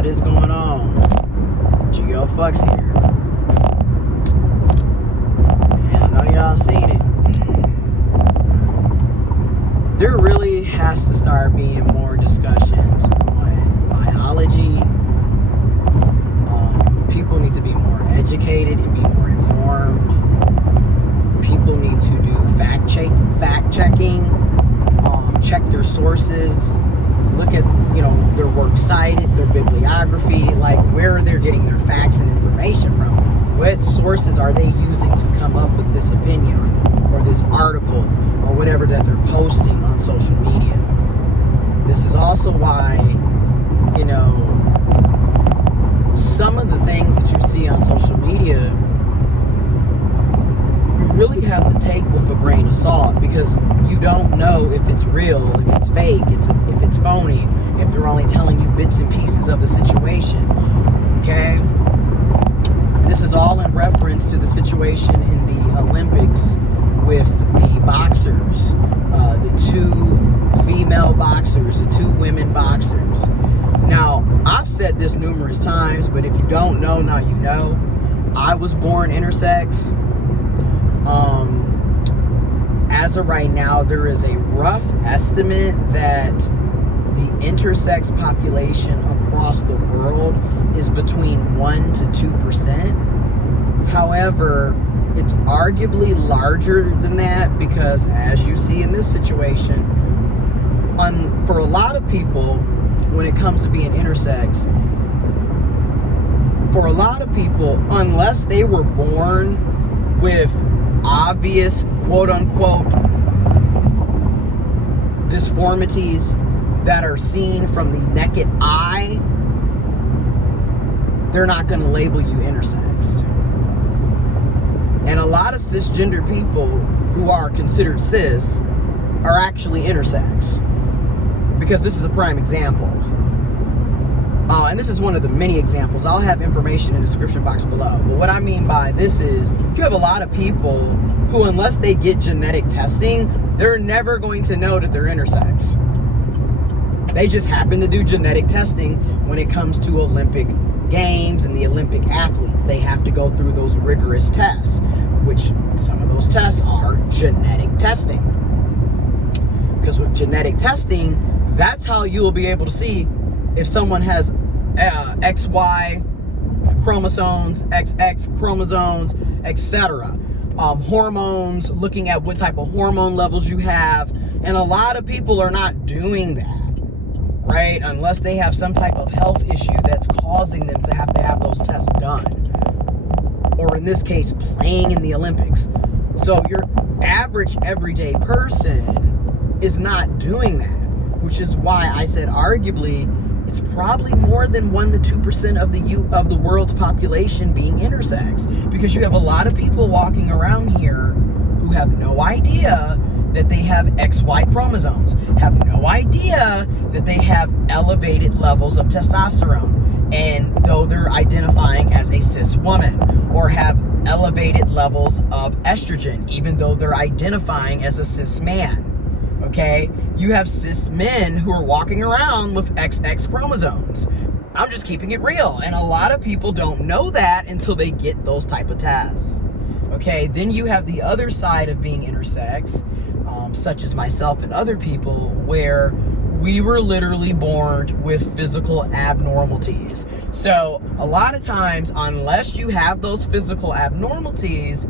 What is going on? Geo Fucks here. Man, I know y'all seen it. There really has to start being more discussions on biology. People need to be more educated and be more informed. People need to do fact checking, check their sources, look at their works cited, their bibliography, like where they're getting their facts and information from. What sources are they using to come up with this opinion or this article or whatever that they're posting on social media? This is also why, some of the things that you see on social media, you really have to take with a grain of salt, because you don't know if it's real, if it's fake, if it's phony, if they're only telling you bits and pieces of the situation. Okay? This is all in reference to the situation in the Olympics with the boxers, the two female boxers, the two women boxers. Now, I've said this numerous times, but if you don't know, now you know. I was born intersex. As of right now, there is a rough estimate that the intersex population across the world is between 1 to 2%. However, it's arguably larger than that, because as you see in this situation, for a lot of people, when it comes to being intersex, for a lot of people, unless they were born with obvious quote-unquote disformities that are seen from the naked eye, they're not going to label you intersex. And a lot of cisgender people who are considered cis are actually intersex, because this is a prime example. And this is one of the many examples. I'll have information in the description box below. But what I mean by this is, you have a lot of people who, unless they get genetic testing, they're never going to know that they're intersex. They just happen to do genetic testing when it comes to Olympic Games and the Olympic athletes. They have to go through those rigorous tests, which some of those tests are genetic testing. Because with genetic testing, that's how you will be able to see if someone has XY chromosomes, XX chromosomes, etc. Hormones, looking at what type of hormone levels you have. And a lot of people are not doing that, right? Unless they have some type of health issue that's causing them to have those tests done. Or in this case, playing in the Olympics. So your average everyday person is not doing that, which is why I said arguably it's probably more than 1 to 2% of the world's population being intersex, because you have a lot of people walking around here who have no idea that they have XY chromosomes, have no idea that they have elevated levels of testosterone, and though they're identifying as a cis woman, or have elevated levels of estrogen, even though they're identifying as a cis man. Okay, you have cis men who are walking around with XX chromosomes. I'm just keeping it real. And a lot of people don't know that until they get those type of tests. Okay, then you have the other side of being intersex, such as myself and other people, where we were literally born with physical abnormalities. So a lot of times, unless you have those physical abnormalities,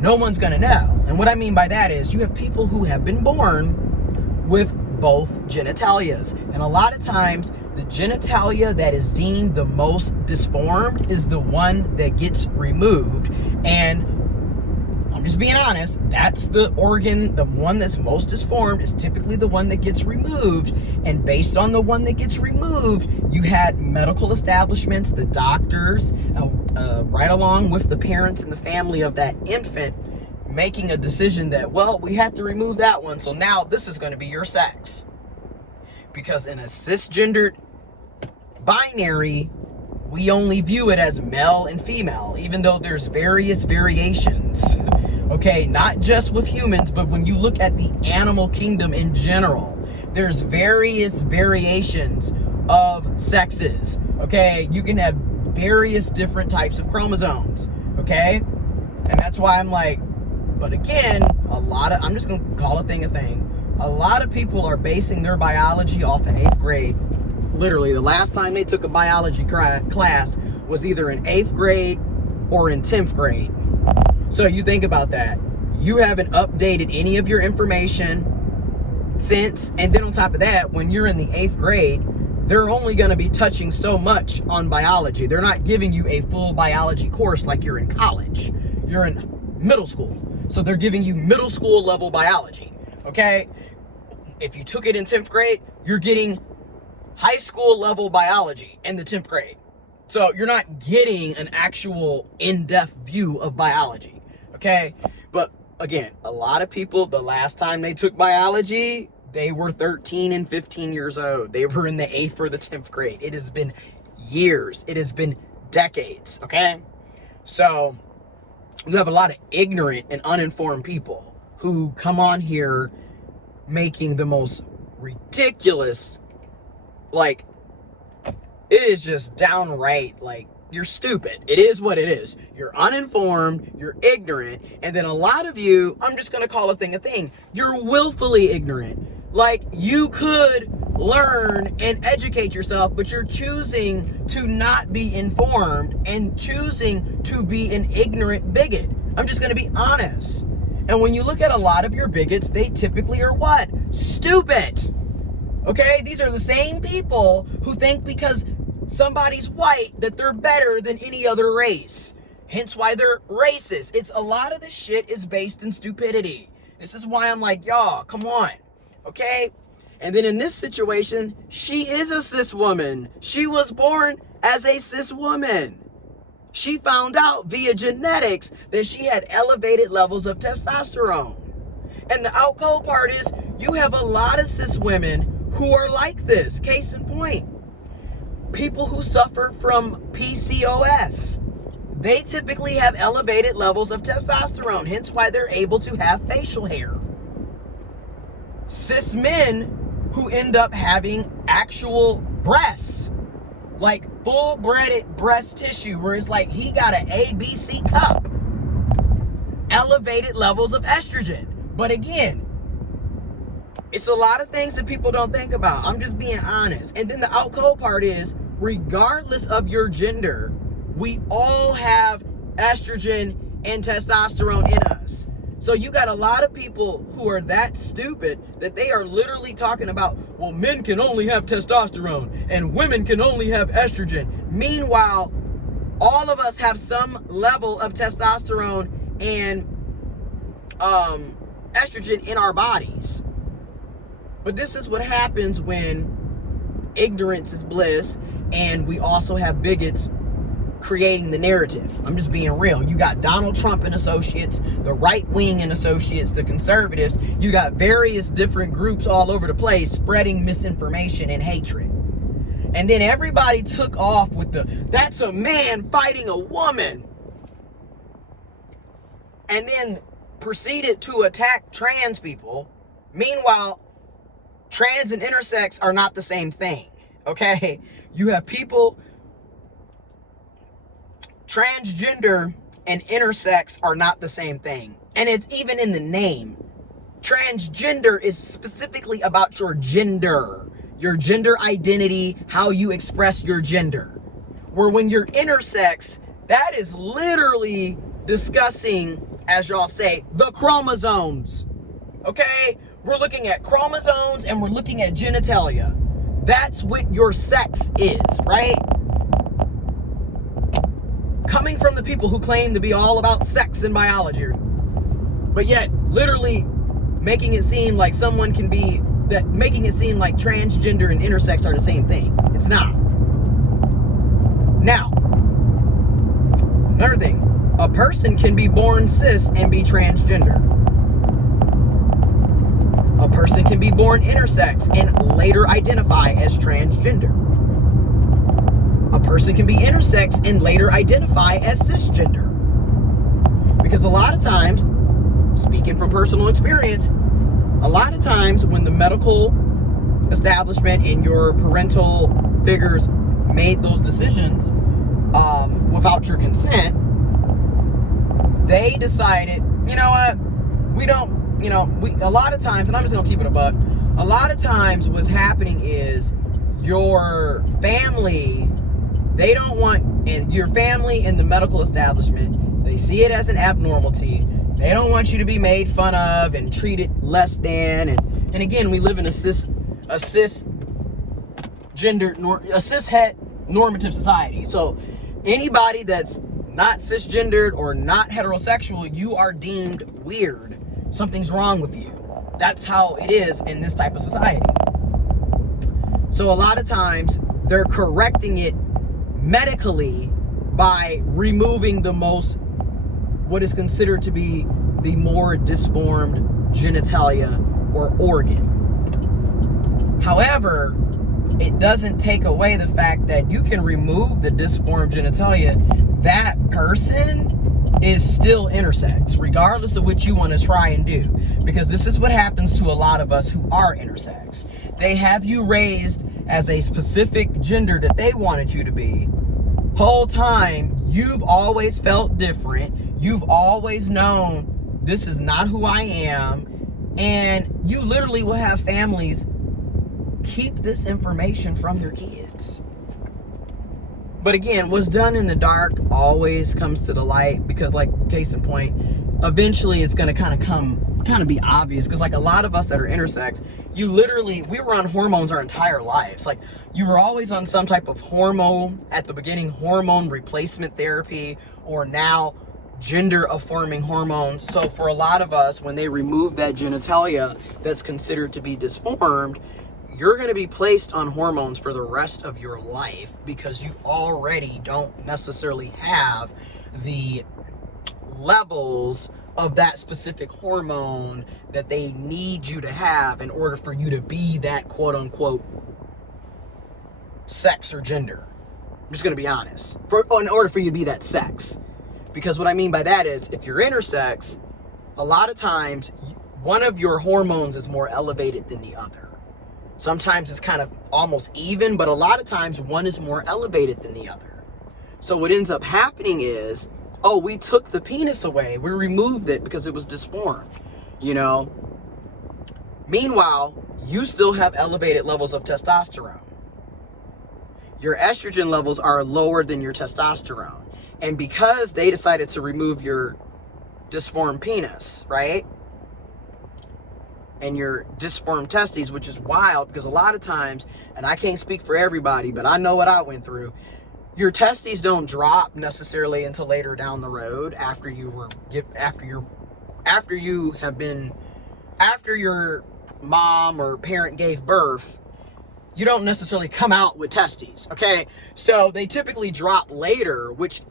no one's gonna know. And what I mean by that is, you have people who have been born with both genitalias. And a lot of times, the genitalia that is deemed the most disformed is the one that gets removed. And I'm just being honest, that's the organ, the one that's most disformed is typically the one that gets removed. And based on the one that gets removed, you had medical establishments, the doctors, right along with the parents and the family of that infant, making a decision that, well, we had to remove that one, so now this is going to be your sex. Because in a cisgendered binary, we only view it as male and female, even though there's various variations. Okay, not just with humans, but when you look at the animal kingdom in general, there's various variations of sexes, okay? You can have various different types of chromosomes, okay? And that's why I'm like, but again, I'm just gonna call a thing. A lot of people are basing their biology off the 8th grade. Literally, the last time they took a biology class was either in 8th grade or in 10th grade. So you think about that. You haven't updated any of your information since, and then on top of that, when you're in the 8th grade, they're only going to be touching so much on biology. They're not giving you a full biology course like you're in college. You're in middle school. So they're giving you middle school level biology, okay? If you took it in 10th grade, you're getting high school level biology in the 10th grade. So you're not getting an actual in-depth view of biology, okay? But again, a lot of people, the last time they took biology, they were 13 and 15 years old. They were in the 8th or the 10th grade. It has been years. It has been decades, okay? So you have a lot of ignorant and uninformed people who come on here making the most ridiculous, like, it is just downright, like, you're stupid. It is what it is. You're uninformed, you're ignorant, and then a lot of you, I'm just going to call a thing, you're willfully ignorant. Like, you could learn and educate yourself, but you're choosing to not be informed and choosing to be an ignorant bigot. I'm just going to be honest. And when you look at a lot of your bigots, they typically are what? Stupid. Okay? These are the same people who think because somebody's white that they're better than any other race. Hence why they're racist. It's a lot of this shit is based in stupidity. This is why I'm like, y'all, come on. Okay? And then in this situation, she is a cis woman. She was born as a cis woman. She found out via genetics that she had elevated levels of testosterone. And the out cold part is, you have a lot of cis women who are like this. Case in point, people who suffer from PCOS. They typically have elevated levels of testosterone, hence why they're able to have facial hair. Cis men who end up having actual breasts, like full-breaded breast tissue, where it's like he got an ABC cup. Elevated levels of estrogen. But again, it's a lot of things that people don't think about. I'm just being honest. And then the out cold part is, regardless of your gender, we all have estrogen and testosterone in us. So you got a lot of people who are that stupid that they are literally talking about, well, men can only have testosterone and women can only have estrogen. Meanwhile, all of us have some level of testosterone and estrogen in our bodies. But this is what happens when ignorance is bliss, and we also have bigots creating the narrative. I'm just being real. You got Donald Trump and associates, the right wing and associates, the conservatives. You got various different groups all over the place spreading misinformation and hatred. And then everybody took off with that's a man fighting a woman. And then proceeded to attack trans people. Meanwhile, trans and intersex are not the same thing. Okay? You have people, transgender and intersex are not the same thing. And it's even in the name. Transgender is specifically about your gender identity, how you express your gender. Where when you're intersex, that is literally discussing, as y'all say, the chromosomes. Okay? We're looking at chromosomes and we're looking at genitalia. That's what your sex is, right? Coming from the people who claim to be all about sex and biology, but yet literally making it seem like making it seem like transgender and intersex are the same thing. It's not. Now, another thing, a person can be born cis and be transgender. A person can be born intersex and later identify as transgender. A person can be intersex and later identify as cisgender. Because a lot of times, speaking from personal experience, a lot of times when the medical establishment and your parental figures made those decisions without your consent, they decided, you know what, we don't, a lot of times, and I'm just going to keep it a buck, a lot of times what's happening is your family, they don't want, your family in the medical establishment, they see it as an abnormality. They don't want you to be made fun of and treated less than. And again, we live in a cis normative society. So anybody that's not cisgendered or not heterosexual, you are deemed weird. Something's wrong with you. That's how it is in this type of society. So a lot of times they're correcting it medically by removing what is considered to be the more disformed genitalia or organ. However, it doesn't take away the fact that you can remove the disformed genitalia. That person is still intersex, regardless of what you want to try and do. Because this is what happens to a lot of us who are intersex. They have you raised as a specific gender that they wanted you to be. Whole time, you've always felt different. You've always known this is not who I am. And you literally will have families keep this information from their kids. But again, what's done in the dark always comes to the light, because, like, case in point, eventually it's going to kind of be obvious. Because, like, a lot of us that are intersex, we were on hormones our entire lives. Like, you were always on some type of hormone at the beginning, hormone replacement therapy, or now gender affirming hormones. So for a lot of us, when they remove that genitalia that's considered to be disformed, you're going to be placed on hormones for the rest of your life, because you already don't necessarily have the levels of that specific hormone that they need you to have in order for you to be that quote unquote sex or gender. I'm just going to be honest. In order for you to be that sex. Because what I mean by that is, if you're intersex, a lot of times one of your hormones is more elevated than the other. Sometimes it's kind of almost even, but a lot of times one is more elevated than the other. So what ends up happening is, oh, we took the penis away. We removed it because it was disformed, Meanwhile, you still have elevated levels of testosterone. Your estrogen levels are lower than your testosterone. And because they decided to remove your disformed penis, right? And your disformed testes, which is wild, because a lot of times, and I can't speak for everybody, but I know what I went through. Your testes don't drop necessarily until later down the road, after your mom or parent gave birth. You don't necessarily come out with testes, okay? So they typically drop later, which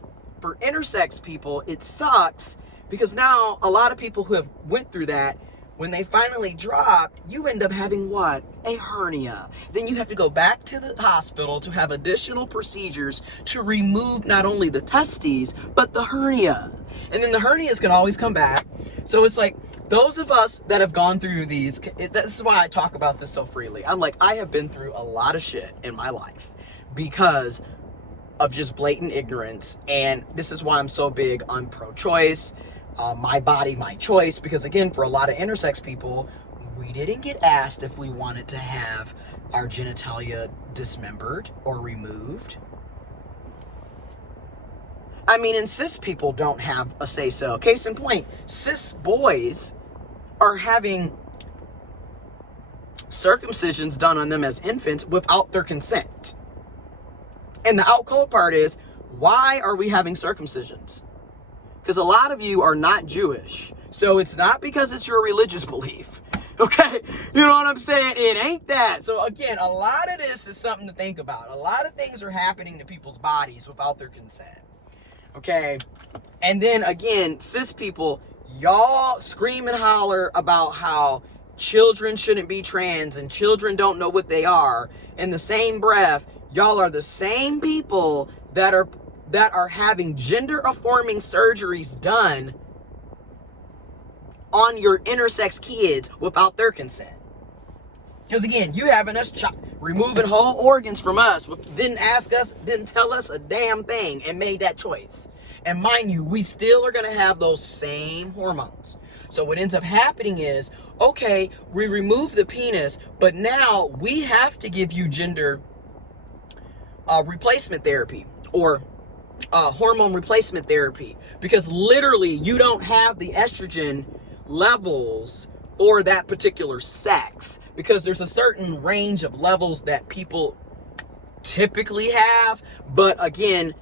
for intersex people, it sucks, because now a lot of people who have went through that, when they finally drop, you end up having what? A hernia. Then you have to go back to the hospital to have additional procedures to remove not only the testes, but the hernia. And then the hernias can always come back. So it's like, those of us that have gone through these, this is why I talk about this so freely. I'm like, I have been through a lot of shit in my life because of just blatant ignorance. And this is why I'm so big on pro-choice. My body, my choice, because again, for a lot of intersex people, we didn't get asked if we wanted to have our genitalia dismembered or removed. I mean, and cis people don't have a say-so. Case in point, cis boys are having circumcisions done on them as infants without their consent. And the out cold part is, why are we having circumcisions? Because a lot of you are not Jewish. So it's not because it's your religious belief. Okay? You know what I'm saying? It ain't that. So again, a lot of this is something to think about. A lot of things are happening to people's bodies without their consent. Okay? And then again, cis people, y'all scream and holler about how children shouldn't be trans and children don't know what they are. In the same breath, y'all are the same people that are having gender-affirming surgeries done on your intersex kids without their consent. Because again, you having us removing whole organs from us, didn't ask us, didn't tell us a damn thing, and made that choice. And mind you, we still are going to have those same hormones. So what ends up happening is, okay, we remove the penis, but now we have to give you gender replacement therapy, or hormone replacement therapy, because literally you don't have the estrogen levels for that particular sex, because there's a certain range of levels that people typically have, but again,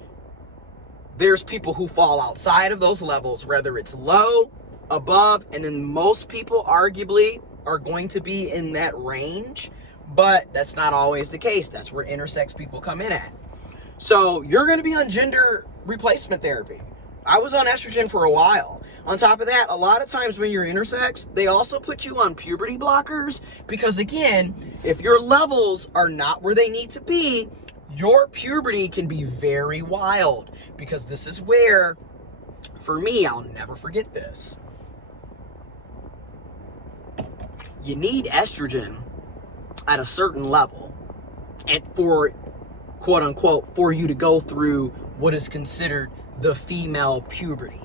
there's people who fall outside of those levels, whether it's low, above, and then most people arguably are going to be in that range, but that's not always the case. That's where intersex people come in at. So you're going to be on gender replacement therapy. I was on estrogen for a while. On top of that, a lot of times when you're intersex, they also put you on puberty blockers, because again, if your levels are not where they need to be, your puberty can be very wild. Because this is where, for me, I'll never forget this. You need estrogen at a certain level, and for, quote unquote, for you to go through what is considered the female puberty.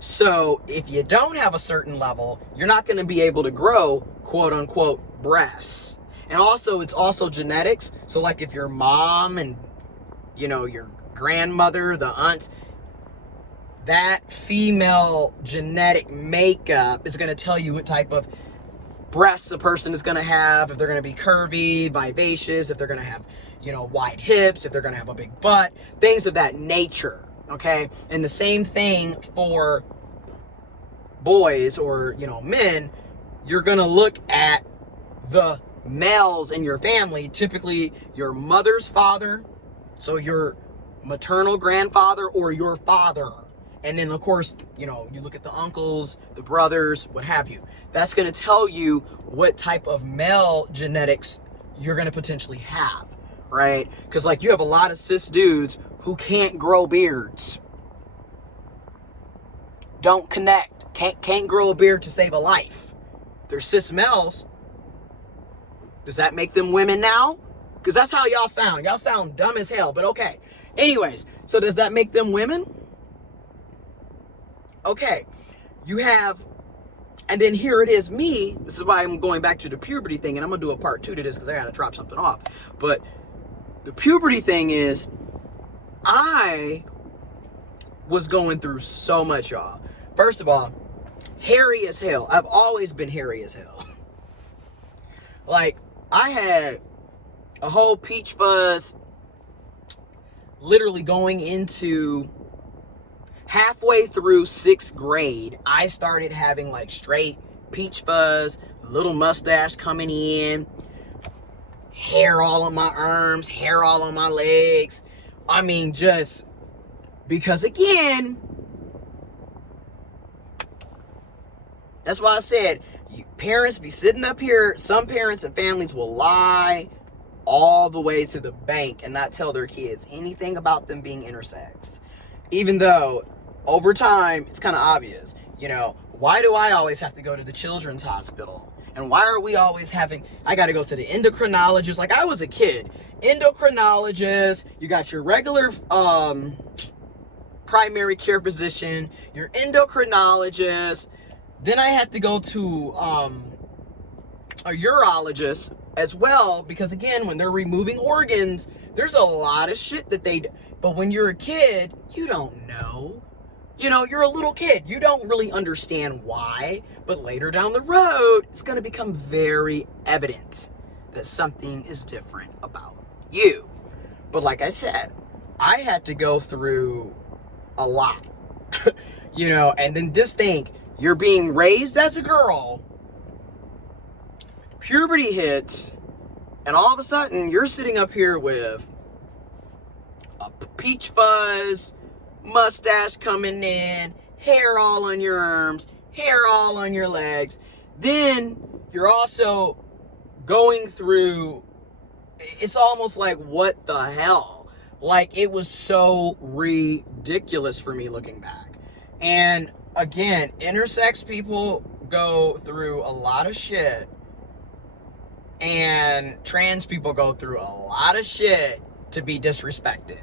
So if you don't have a certain level, you're not going to be able to grow, quote unquote, breasts. And also, it's also genetics. So like if your mom and, you know, your grandmother, the aunt, that female genetic makeup is going to tell you what type of breasts a person is going to have, if they're going to be curvy, vivacious, if they're going to have, you know, wide hips, if they're going to have a big butt, things of that nature, okay? And the same thing for boys or, you know, men. You're going to look at the males in your family, typically your mother's father, so your maternal grandfather or your father. And then, of course, you know, you look at the uncles, the brothers, what have you. That's going to tell you what type of male genetics you're going to potentially have, right? Because, like, you have a lot of cis dudes who can't grow beards. Don't connect. Can't grow a beard to save a life. They're cis males. Does that make them women now? Because that's how y'all sound. Y'all sound dumb as hell, but okay. Anyways, so does that make them women? Okay, you have, and then here it is, me. This is why I'm going back to the puberty thing, and I'm going to do a part 2 to this because I got to drop something off. But the puberty thing is, I was going through so much, y'all. First of all, hairy as hell. I've always been hairy as hell. Like, I had a whole peach fuzz literally going into halfway through 6th grade. I started having like straight peach fuzz, little mustache coming in, hair all on my arms, hair all on my legs. I mean, just because, again, that's why I said, parents be sitting up here. Some parents and families will lie all the way to the bank and not tell their kids anything about them being intersex. Even though, over time, it's kind of obvious. You know, why do I always have to go to the children's hospital? And why are we always having, I got to go to the endocrinologist? Like, I was a kid. Endocrinologist, you got your regular primary care physician, your endocrinologist. Then I had to go to a urologist as well, because again, when they're removing organs, there's a lot of shit that they do. But when you're a kid, you don't know. You know, you're a little kid. You don't really understand why. But later down the road, it's going to become very evident that something is different about you. But like I said, I had to go through a lot. You know, and then just think, you're being raised as a girl, puberty hits, and all of a sudden, you're sitting up here with a peach fuzz, mustache coming in, hair all on your arms, hair all on your legs. Then you're also going through, it's almost like, what the hell? Like, it was so ridiculous for me looking back. And again, intersex people, go through a lot of shit, and trans people go through a lot of shit to be disrespected.